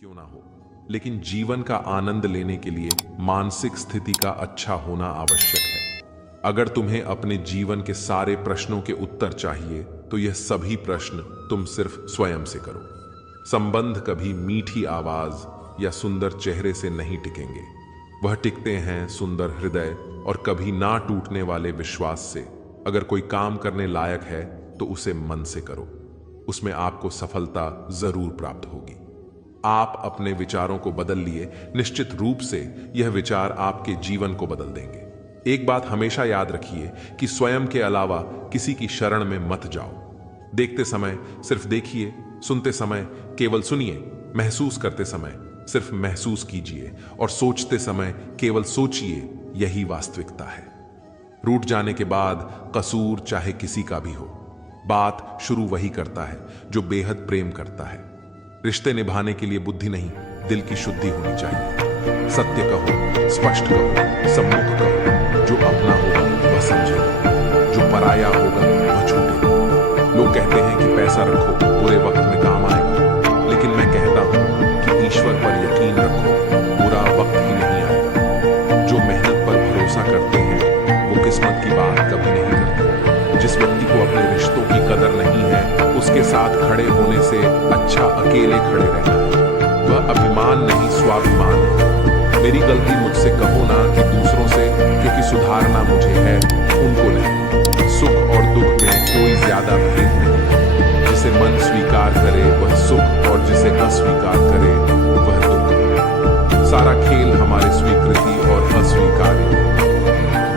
क्यों ना हो, लेकिन जीवन का आनंद लेने के लिए मानसिक स्थिति का अच्छा होना आवश्यक है। अगर तुम्हें अपने जीवन के सारे प्रश्नों के उत्तर चाहिए तो यह सभी प्रश्न तुम सिर्फ स्वयं से करो। संबंध कभी मीठी आवाज या सुंदर चेहरे से नहीं टिकेंगे, वह टिकते हैं सुंदर हृदय और कभी ना टूटने वाले विश्वास से। अगर कोई काम करने लायक है तो उसे मन से करो, उसमें आपको सफलता जरूर प्राप्त होगी। आप अपने विचारों को बदल लिए, निश्चित रूप से यह विचार आपके जीवन को बदल देंगे। एक बात हमेशा याद रखिए कि स्वयं के अलावा किसी की शरण में मत जाओ। देखते समय सिर्फ देखिए, सुनते समय केवल सुनिए, महसूस करते समय सिर्फ महसूस कीजिए और सोचते समय केवल सोचिए। यही वास्तविकता है। रूठ जाने के बाद कसूर चाहे किसी का भी हो, बात शुरू वही करता है जो बेहद प्रेम करता है। रिश्ते निभाने के लिए बुद्धि नहीं, दिल की शुद्धि होनी चाहिए। सत्य कहो, स्पष्ट कहो, सम्मुख कहो। जो अपना होगा वह समझेगा, जो पराया होगा वह छूटेगा। लोग कहते हैं कि पैसा रखो, बुरे वक्त में काम आएगा, लेकिन मैं कहता हूं कि ईश्वर पर यकीन रखो, बुरा वक्त ही नहीं आएगा। जो मेहनत पर भरोसा करते हैं वो किस्मत की बात कभी नहीं करते। जिस व्यक्ति को अपने रिश्तों की कदर नहीं है, उसके साथ खड़े होने से अच्छा अकेले खड़े रहना है। वह अभिमान नहीं, स्वाभिमान है। मेरी गलती मुझसे कहो ना कि दूसरों से, क्योंकि सुधारना मुझे है, उनको नहीं। सुख और दुख में कोई ज्यादा भेद नहीं। जिसे मन स्वीकार करे वह सुख और जिसे अस्वीकार करे वह दुख। सारा खेल हमारे स्वीकृति और अस्वीकार।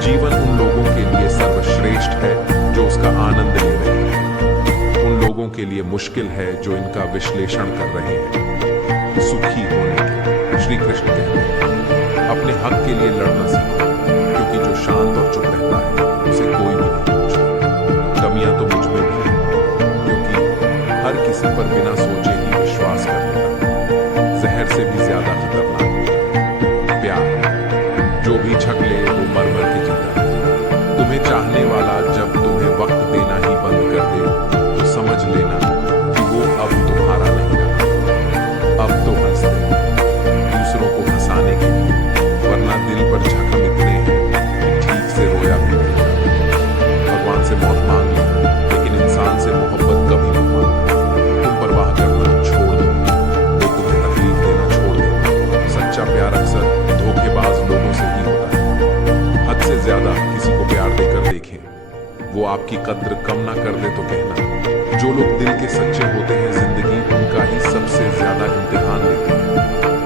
जीवन उन लोगों के लिए सर्वश्रेष्ठ है जो उसका आनंद ले रहे हैं। उन लोगों के लिए मुश्किल है जो इनका विश्लेषण कर रहे हैं। सुखी होने के श्री कृष्ण कहते हैं, अपने हक के लिए लड़ना सीखो, क्योंकि जो शांत और चुप रहता है उसे कोई भी नहीं पूछता। कमियां तो मुझ में भी हैं, क्योंकि हर किसी पर बिना सोचे ही विश्वास कर लेता। जहर से भी ज्यादा खतरनाक होता है प्यार। जो भी झक ले वो मर मर के जीता है। तुम्हें चाहने वाला जब तुम्हें वक्त देना ही बंद कर दे तो समझ लेना कि वो अब तुम्हारा नहीं रहा। अब तो हंस दे दूसरों को हंसाने के लिए, वरना दिल पर जख्म इतने हैं कि ठीक से रोया भी नहीं जाता। भगवान से मौत मांग ली, लेकिन इंसान से मोहब्बत कभी मत मांगना। तुम परवाह करना छोड़ दो, वो तुम्हें तकलीफ देना छोड़ दे। सच्चा प्यार अक्सर धोखेबाज लोगों से ही होता है। हद से ज्यादा किसी को प्यार देकर देखें, वो आपकी कद्र कम ना कर दे तो कहना। जो लोग दिल के सच्चे होते हैं, जिंदगी उनका ही सबसे ज्यादा इम्तिहान लेती है।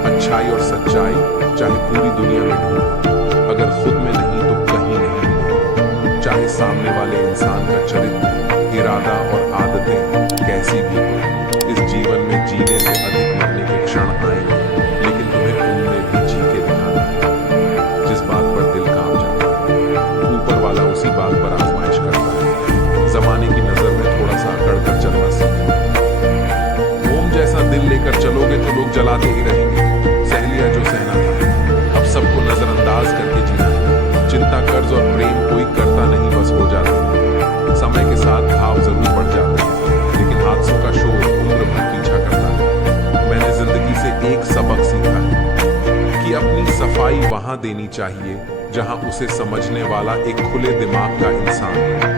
अच्छाई और सच्चाई चाहे पूरी दुनिया में ढूंढो, अगर खुद में नहीं तो कहीं नहीं मिलेगी। चाहे सामने वाले इंसान का चरित्र, इरादा और आदतें कैसी भी हो, इस जीवन में जीने से अधिक मरने के क्षण आएंगे, लेकिन तुम्हें उनमें भी जी के दिखाना है। जिस बात पर दिल काम जाता है, ऊपर वाला उसी बात पर आजमाइश करता है। जमाने की नजर में थोड़ा सा अकड़ कर चलना सीखो। मोम जैसा दिल लेकर चलोगे तो लोग जलाते ही रहेंगे। सहेलिया जो सहना था, अब सबको नजरअंदाज करके जीना है। चिंता, कर्ज और प्रेम कोई करता नहीं, बस हो जाते हैं। समय के साथ घाव जरूर बढ़ जाते हैं, लेकिन हादसों का शोर उम्र भर पीछा करता है। मैंने जिंदगी से एक सबक सीखा है कि अपनी सफाई वहां देनी चाहिए जहां उसे समझने वाला एक खुले दिमाग का इंसान है।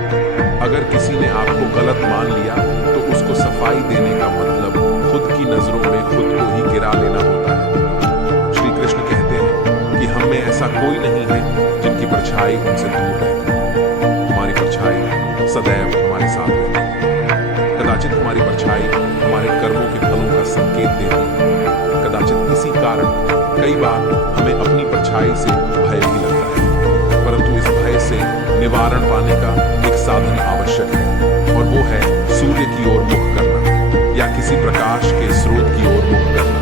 अगर किसी ने आपको गलत मान लिया तो उसको सफाई देने का मतलब खुद की नजरों में खुद को ही गिरा लेना होता है। श्री कृष्ण कहते हैं कि हम में ऐसा कोई नहीं है जिनकी परछाई हमसे दूर रहती है। हमारी परछाई सदैव हमारे साथ रहती है। कदाचित हमारी परछाई हमारे कर्मों के फलों का संकेत देती है। कदाचित इसी कारण कई बार हमें अपनी परछाई से भय भी लगता है, परंतु इस भय से निवारण पाने का एक साधन आवश्यक है, और वो है सूर्य की ओर मुख करना या किसी प्रकाश के स्रोत की ओर मुख करना,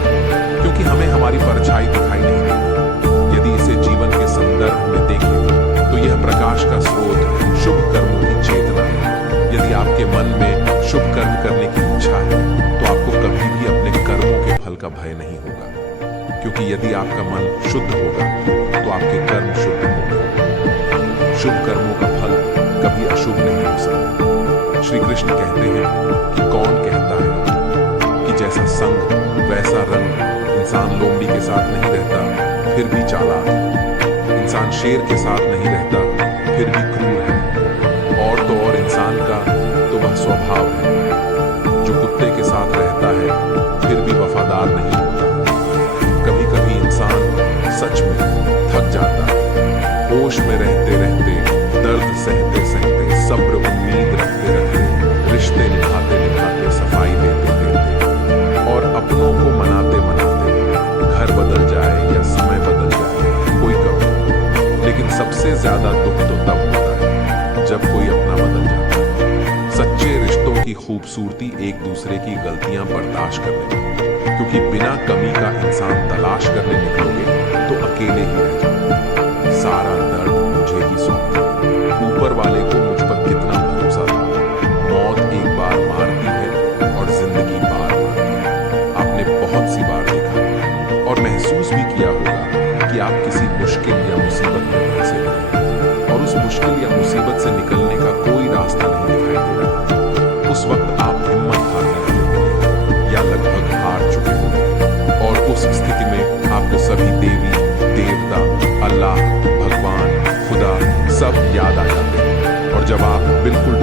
क्योंकि हमें हमारी परछाई दिखाई नहीं देती। यदि इसे जीवन के संदर्भ में देखें तो यह प्रकाश का स्रोत शुभ कर्मों की चेतना है। यदि आपके मन में शुभ कर्म करने की इच्छा है तो आपको कभी भी अपने कर्मों के फल का भय नहीं होगा, क्योंकि यदि आपका मन शुद्ध होगा तो आपके कर्म शुद्ध होंगे। शुभ कर्मों का फल कभी अशुभ नहीं हो सकता। श्री कृष्ण कहते हैं कि कौन कहता है कि जैसा संग वैसा रंग इंसान लोमड़ी के साथ नहीं रहता फिर भी चालाक है। इंसान शेर के साथ नहीं रहता फिर भी क्रूर है। और तो और इंसान का तो वह स्वभाव है जो कुत्ते के साथ रहता है फिर भी वफादार नहीं होता। कभी कभी इंसान सच में थक जाता है। होश में रहते रहते, दर्द सहते सहते, सब्र उम्मीद रखते रखते, रिश्ते निभाते निभाते, सफाई देते देते और अपनों को मनाते मनाते घर बदल जाए या समय बदल जाए कोई कभी। लेकिन सबसे ज्यादा दुख तो तब होता है जब कोई अपना बदल जाता है। सच्चे रिश्तों की खूबसूरती एक दूसरे की गलतियां बर्दाश्त करने में, क्योंकि बिना कमी का इंसान तलाश करने निकलोगे तो अकेले ही रह जाओगे। सारा दर्द मुझे ही सौंपो। ऊपर वाले को मुझ पर कितना भरोसा था। मौत एक बार मारती है और जिंदगी बार मारती है। आपने बहुत सी बार देखा और महसूस भी किया होगा कि आप किसी मुश्किल या मुसीबत में फंसे हो और उस मुश्किल या मुसीबत से निकलने का कोई रास्ता नहीं दिखाई दे रहा। उस वक्त आप हिम्मत हारने वाले होते या लगभग हार चुके होते और उस स्थिति में आपको सभी देवी देवता, अल्लाह, भगवान, खुदा सब याद आ जाते हैं। और जब आप बिल्कुल